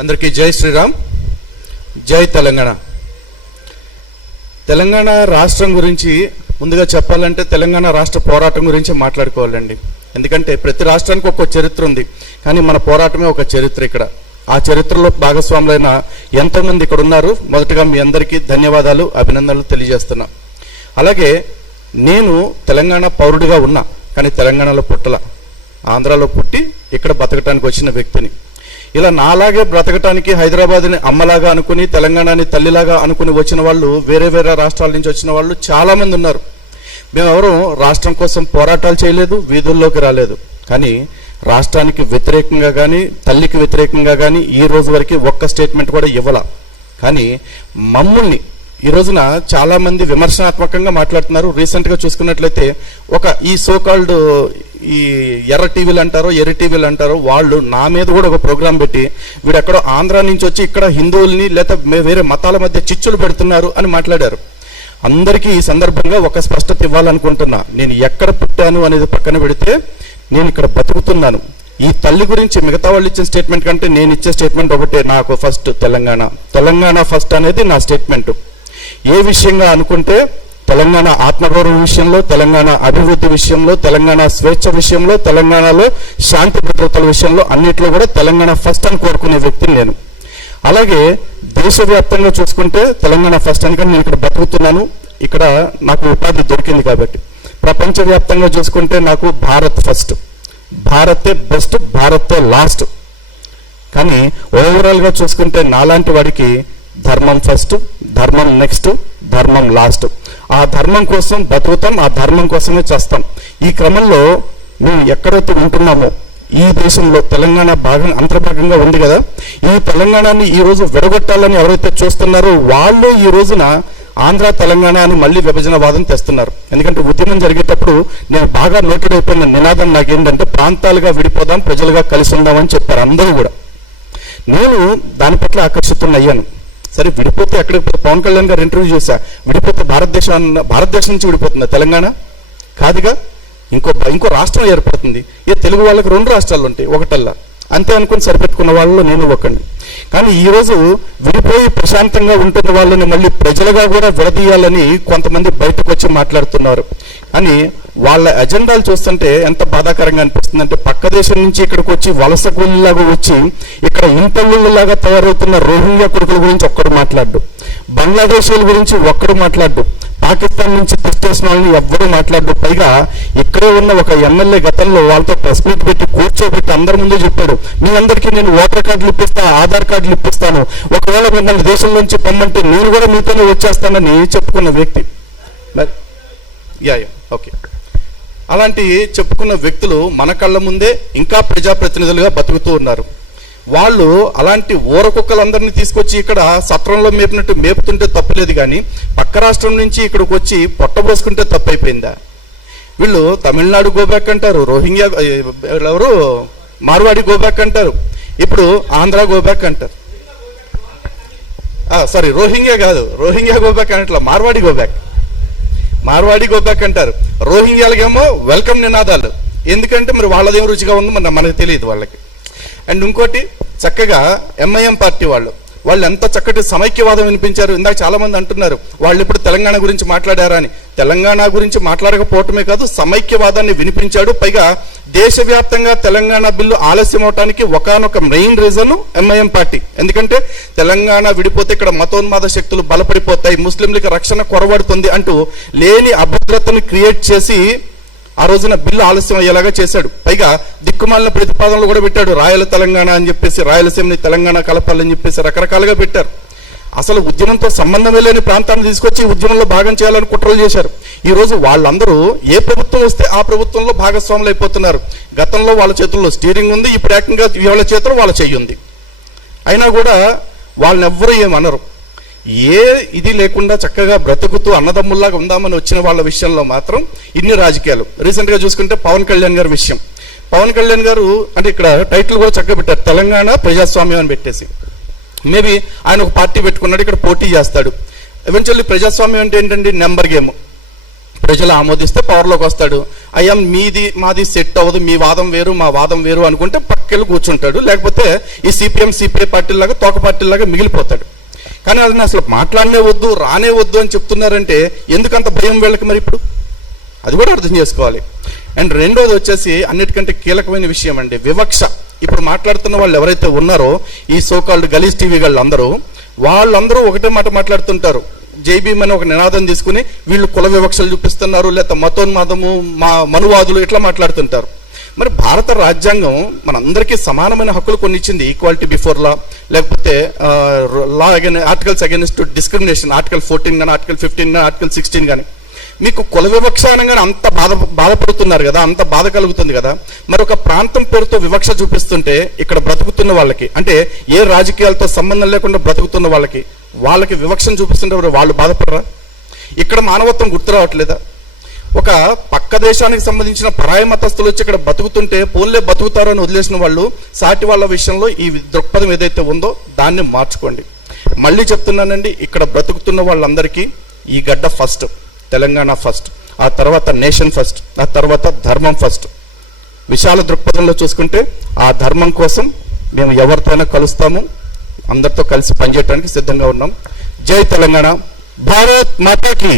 అందరికీ జై శ్రీరామ్, జై తెలంగాణ. తెలంగాణ రాష్ట్రం గురించి ముందుగా చెప్పాలంటే తెలంగాణ రాష్ట్ర పోరాటం గురించి మాట్లాడుకోవాలండి. ఎందుకంటే ప్రతి రాష్ట్రానికి ఒక చరిత్ర ఉంది, కానీ మన పోరాటమే ఒక చరిత్ర. ఇక్కడ ఆ చరిత్రలో భాగస్వాములైన ఎంతోమంది ఇక్కడ ఉన్నారు. మొదటగా మీ అందరికీ ధన్యవాదాలు, అభినందనలు తెలియజేస్తున్నా. అలాగే నేను తెలంగాణ పౌరుడిగా ఉన్నా, కానీ తెలంగాణలో పుట్టల, ఆంధ్రాలో పుట్టి ఇక్కడ బతకటానికి వచ్చిన వ్యక్తిని. ఇలా నాలాగే బ్రతకటానికి హైదరాబాద్ని అమ్మలాగా అనుకుని, తెలంగాణని తల్లిలాగా అనుకుని వచ్చిన వాళ్ళు, వేరే వేరే రాష్ట్రాల నుంచి వచ్చిన వాళ్ళు చాలామంది ఉన్నారు. మేమెవరూ రాష్ట్రం కోసం పోరాటాలు చేయలేదు, వీధుల్లోకి రాలేదు. కానీ రాష్ట్రానికి వ్యతిరేకంగా కానీ, తల్లికి వ్యతిరేకంగా కానీ ఈ రోజు వరకు ఒక్క స్టేట్మెంట్ కూడా ఇవ్వాల. కానీ మమ్మల్ని ఈ రోజున చాలామంది విమర్శనాత్మకంగా మాట్లాడుతున్నారు. రీసెంట్గా చూసుకున్నట్లయితే ఈ సోకాల్డ్ ఈ ఎర్ర టీవీలు అంటారో, ఎర్ర టీవీలు అంటారో, వాళ్ళు నా మీద కూడా ఒక ప్రోగ్రాం పెట్టి వీడెక్కడో ఆంధ్ర నుంచి వచ్చి ఇక్కడ హిందువుల్ని లేదా వేరే మతాల మధ్య చిచ్చులు పెడుతున్నారు అని మాట్లాడారు. అందరికీ ఈ సందర్భంగా ఒక స్పష్టత ఇవ్వాలనుకుంటున్నా. నేను ఎక్కడ పుట్టాను అనేది పక్కన పెడితే, నేను ఇక్కడ బతుకుతున్నాను. ఈ తల్లి గురించి మిగతా వాళ్ళు ఇచ్చిన స్టేట్మెంట్ కంటే నేను ఇచ్చే స్టేట్మెంట్ ఒకటే. నాకు ఫస్ట్ తెలంగాణ ఫస్ట్ అనేది నా స్టేట్మెంట్. ఏ విషయంగా అనుకుంటే తెలంగాణ ఆత్మగౌరవం విషయంలో, తెలంగాణ అభివృద్ధి విషయంలో, తెలంగాణ స్వేచ్ఛ విషయంలో, తెలంగాణలో శాంతి భద్రతల విషయంలో అన్నిట్లో కూడా తెలంగాణ ఫస్ట్ అని కోరుకునే వ్యక్తిని నేను. అలాగే దేశవ్యాప్తంగా చూసుకుంటే తెలంగాణ ఫస్ట్ అని, కానీ నేను ఇక్కడ బతుకుతున్నాను, ఇక్కడ నాకు ఉపాధి దొరికింది కాబట్టి. ప్రపంచవ్యాప్తంగా చూసుకుంటే నాకు భారత్ ఫస్ట్, భారతే బెస్ట్, భారతే లాస్ట్. కానీ ఓవరాల్గా చూసుకుంటే నాలాంటి వాడికి ధర్మం ఫస్ట్, ధర్మం నెక్స్ట్, ధర్మం లాస్ట్. ఆ ధర్మం కోసం బతుకుతాం, ఆ ధర్మం కోసమే చేస్తాం. ఈ క్రమంలో మేము ఎక్కడైతే ఉంటున్నామో ఈ దేశంలో తెలంగాణ అంతర్భాగంగా ఉంది కదా, ఈ తెలంగాణని ఈరోజు విడగొట్టాలని ఎవరైతే చూస్తున్నారో వాళ్ళు ఈ రోజున ఆంధ్ర తెలంగాణ అని మళ్ళీ విభజనవాదం తెస్తున్నారు. ఎందుకంటే ఉద్యమం జరిగేటప్పుడు నేను బాగా నోటెడ్ అయిపోయిన నినాదం నాకేంటంటే ప్రాంతాలుగా విడిపోదాం, ప్రజలుగా కలిసి ఉందామని చెప్పారు అందరూ కూడా. నేను దాని పట్ల ఆకర్షితున్నయ్యాను. సరే విడిపోతే ఎక్కడికి పోతే, పవన్ కళ్యాణ్ గారు ఇంటర్వ్యూ చేశా, విడిపోతే భారతదేశం నుంచి విడిపోతుందా తెలంగాణ? కాదుగా, ఇంకో రాష్ట్రం ఏర్పడుతుంది. తెలుగు వాళ్ళకి 2 రాష్ట్రాలు ఉంటాయి, ఒకటల్లా అంతే అనుకుని సరిపెట్టుకున్న వాళ్ళలో నేను ఒకడిని. కానీ ఈరోజు విడిపోయి ప్రశాంతంగా ఉంటున్న వాళ్ళని మళ్ళీ ప్రజలుగా కూడా విడదీయాలని కొంతమంది బయటకు వచ్చి మాట్లాడుతున్నారు. కానీ వాళ్ళ ఎజెండాలు చూస్తుంటే ఎంత బాధాకరంగా అనిపిస్తుందంటే, పక్క దేశం నుంచి ఇక్కడికి వచ్చి వలస కూలీలాగా వచ్చి ఇక్కడ ఇంటర్వ్యూలాగా తయారవుతున్న రోహింగ్యా కొడుకుల గురించి ఒక్కడు మాట్లాడు, బంగ్లాదేశీల గురించి ఒక్కడు మాట్లాడు, పాకిస్తాన్ నుంచి తెచ్చేసిన వాళ్ళని ఎవ్వరూ మాట్లాడు. పైగా ఇక్కడే ఉన్న ఒక ఎమ్మెల్యే గతంలో వాళ్ళతో ప్రెస్ మీట్ పెట్టి కూర్చోబెట్టి అందరి ముందు చెప్పాడు, మీ అందరికీ నేను ఓటర్ కార్డులు ఇప్పిస్తాను, ఆధార్ కార్డులు ఇప్పిస్తాను, ఒకవేళ మిమ్మల్ని దేశం నుంచి పొమ్మంటే నేను కూడా మీతోనే వచ్చేస్తానని చెప్పుకున్న వ్యక్తి. ఓకే, అలాంటి చెప్పుకున్న వ్యక్తులు మన కళ్ళ ముందే ఇంకా ప్రజాప్రతినిధులుగా బతుకుతూ ఉన్నారు. వాళ్ళు అలాంటి ఊరకుక్కలందరినీ తీసుకొచ్చి ఇక్కడ సత్రంలో మేపినట్టు మేపుతుంటే తప్పులేదు, కానీ పక్క రాష్ట్రం నుంచి ఇక్కడికి వచ్చి పొట్టబోసుకుంటే తప్పైపోయిందా? వీళ్ళు తమిళనాడు గోబ్యాక్ అంటారు, రోహింగ్యా ఎవరు మార్వాడి గోబ్యాక్ అంటారు, ఇప్పుడు ఆంధ్ర గోబ్యాక్ అంటారు. సారీ, రోహింగ్యా కాదు, రోహింగ్యా గోబ్యాక్ అనట్లా, మార్వాడి గోబ్యాక్ అంటారు. రోహింగ్యాలకేమో వెల్కమ్ నినాదాలు. ఎందుకంటే మరి వాళ్ళదేం రుచిగా ఉందో మనకు తెలియదు వాళ్ళకి. అండ్ ఇంకోటి, చక్కగా ఎంఐఎం పార్టీ వాళ్ళు ఎంత చక్కటి సమైక్యవాదం వినిపించారు. ఇందాక చాలా మంది అంటున్నారు వాళ్ళు ఇప్పుడు తెలంగాణ గురించి మాట్లాడారా అని. తెలంగాణ గురించి మాట్లాడకపోవటమే కాదు, సమైక్యవాదాన్ని వినిపించాడు. పైగా దేశవ్యాప్తంగా తెలంగాణ బిల్లు ఆలస్యం అవడానికి ఒకానొక మెయిన్ రీజన్ ఎంఐఎం పార్టీ. ఎందుకంటే తెలంగాణ విడిపోతే ఇక్కడ మతోన్మాద శక్తులు బలపడిపోతాయి, ముస్లింలకు రక్షణ కొరబడుతుంది అంటూ లేని అభద్రతను క్రియేట్ చేసి ఆ రోజున బిల్లు ఆలస్యం అయ్యేలాగా చేశాడు. పైగా దిక్కుమాలిన ప్రతిపాదనలు కూడా పెట్టాడు, రాయల తెలంగాణ అని చెప్పేసి, రాయలసీమని తెలంగాణ కలపాలని చెప్పేసి రకరకాలుగా పెట్టారు. అసలు ఉద్యమంతో సంబంధమే లేని ప్రాంతాన్ని తీసుకొచ్చి ఉద్యమంలో భాగం చేయాలని కుట్రలు చేశారు. ఈ రోజు వాళ్ళందరూ ఏ ప్రభుత్వం వస్తే ఆ ప్రభుత్వంలో భాగస్వాములు అయిపోతున్నారు. గతంలో వాళ్ళ చేతుల్లో స్టీరింగ్ ఉంది, ఇప్పుడు ఏకంగా వాళ్ళ చేతుల్లో వాళ్ళ చెయ్యి ఉంది. అయినా కూడా వాళ్ళని ఎవ్వరూ ఏమనరు. ఏ ఇది లేకుండా చక్కగా బ్రతుకుతూ అన్నదమ్ముల్లాగా ఉందామని వచ్చిన వాళ్ళ విషయంలో మాత్రం ఇన్ని రాజకీయాలు. రీసెంట్గా చూసుకుంటే పవన్ కళ్యాణ్ గారి విషయం. పవన్ కళ్యాణ్ గారు అంటే ఇక్కడ టైటిల్ కూడా చక్కగా పెట్టారు, తెలంగాణ ప్రజాస్వామ్యం అని పెట్టేసి. మేబీ ఆయన ఒక పార్టీ పెట్టుకున్నాడు, ఇక్కడ పోటీ చేస్తాడు. ఎవెన్చువల్లీ ప్రజాస్వామ్యం అంటే ఏంటండి, నెంబర్ గేమ్. ప్రజలు ఆమోదిస్తే పవర్లోకి వస్తాడు. అయ్యా మీది మాది సెట్ అవ్వదు, మీ వాదం వేరు మా వాదం వేరు అనుకుంటే పక్క పక్కకెళ్ళి కూర్చుంటాడు, లేకపోతే ఈ సిపిఐ పార్టీలాగా తోక పార్టీలాగా మిగిలిపోతాడు. కానీ అది అసలు మాట్లాడనే వద్దు, రానే వద్దు అని చెప్తున్నారంటే ఎందుకంత భయం వీళ్ళకి మరి ఇప్పుడు? అది కూడా అర్థం చేసుకోవాలి. అండ్ రెండోది వచ్చేసి అన్నిటికంటే కీలకమైన విషయం అండి, వివక్ష. ఇప్పుడు మాట్లాడుతున్న వాళ్ళు ఎవరైతే ఉన్నారో ఈ సోకాల్డ్ గలీజ్ టీవీ వాళ్ళందరూ ఒకటే మాట మాట్లాడుతుంటారు. జైబీమ్ అని ఒక నినాదం తీసుకుని వీళ్ళు కుల వివక్షలు చూపిస్తున్నారు, లేకపోతే మతోన్మాదము, మనువాదులు ఇట్లా మాట్లాడుతుంటారు. మరి భారత రాజ్యాంగం మనందరికీ సమానమైన హక్కులు కొన్ని ఇచ్చింది, ఈక్వాలిటీ బిఫోర్ లా, లేకపోతే లా ఆర్టికల్స్ అగైనెస్ట్ డిస్క్రిమినేషన్, ఆర్టికల్ 14 కానీ, ఆర్టికల్ 15 కానీ, ఆర్టికల్ 16 కానీ. మీకు కుల వివక్ష అనగానే అంత బాధపడుతున్నారు కదా, అంత బాధ కలుగుతుంది కదా. మరి ఒక ప్రాంతం పేరుతో వివక్ష చూపిస్తుంటే ఇక్కడ బ్రతుకుతున్న వాళ్ళకి, అంటే ఏ రాజకీయాలతో సంబంధం లేకుండా బ్రతుకుతున్న వాళ్ళకి వివక్షను చూపిస్తుంటే వాళ్ళు బాధపడరా? ఇక్కడ మానవత్వం గుర్తు రావట్లేదా? ఒక పక్క దేశానికి సంబంధించిన పరాయి మతస్థులు వచ్చి ఇక్కడ బతుకుతుంటే పోన్లే బతుకుతారు అని వదిలేసిన వాళ్ళు, సాటి వాళ్ళ విషయంలో ఈ దృక్పథం ఏదైతే ఉందో దాన్ని మార్చుకోండి. మళ్ళీ చెప్తున్నానండి, ఇక్కడ బ్రతుకుతున్న వాళ్ళందరికీ ఈ గడ్డ ఫస్ట్, తెలంగాణ ఫస్ట్, ఆ తర్వాత నేషన్ ఫస్ట్, ఆ తర్వాత ధర్మం ఫస్ట్. విశాల దృక్పథంలో చూసుకుంటే ఆ ధర్మం కోసం మేము ఎవరితోనైనా కలుస్తాము, అందరితో కలిసి పనిచేయడానికి సిద్ధంగా ఉన్నాం. జై తెలంగాణ, భారత్ మాతాకి.